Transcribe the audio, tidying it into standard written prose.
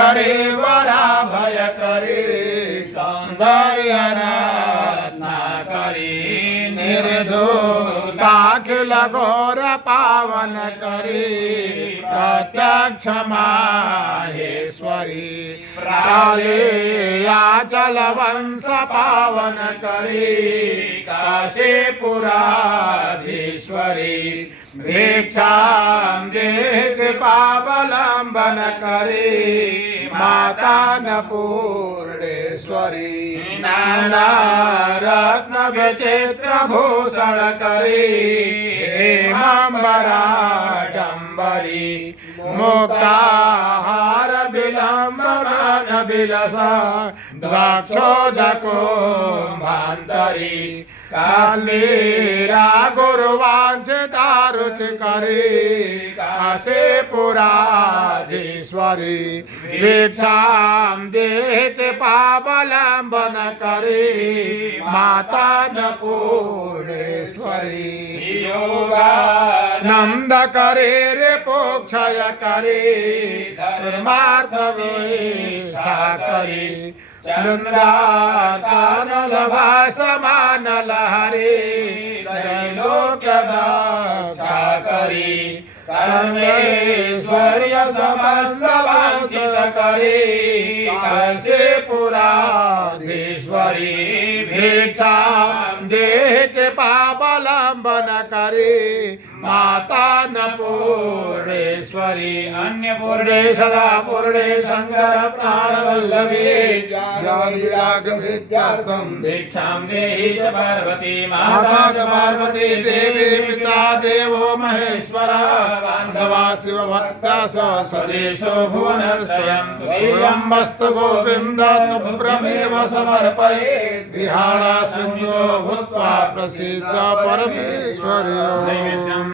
करे वरा भय करे सौंदर्य रत्ना करे निर्दोष अखिल घोर पावन करे प्रत्यक्ष माहेश्वरी प्राले आचल वंश पावन करे काशीपुराधीश्वरी भिक्षां देहि पावलंबन करे माता अन्नपूर्णेश्वरी नाना रत्न विचित्र भूषण करे हेमांबराडंबरी मुक्ताहार विलंबन विलसा दक्षोदको भांतरी काश्मीरा गुरुवांशिता रुच करे काशीपुराधीश्वरी भिक्षां देहि पावलंबन करे माता अन्नपूर्णेश्वरी योगानंद करे रिपुक्षय करे धर्मार्थ विष्ठा करे चंद्राकानल भासमान लहरे त्रैलोक्य रक्षा करे सर्वेश्वर्य समस्त वांछित करे काशीपुराधीश्वरी भिक्षां देहि पावलंबन करे माता अन्नपूर्णेश्वरी अन्नपूर्णे सदा पूर्णे शंकर प्राणवल्लभे ज्ञानविराग सिद्धार्थं भिक्षां देहि च पार्वती माता च पार्वती देवी पिता देवो महेश्वरः बान्धवा शिवभक्ता सदेशो भुवनत्रयं तुभ्यं वस्तु गोविन्द तुभ्यमेव समर्पयेत् गृहाणा सिन्धो भूत्वा प्रसीद परमेश्वरो।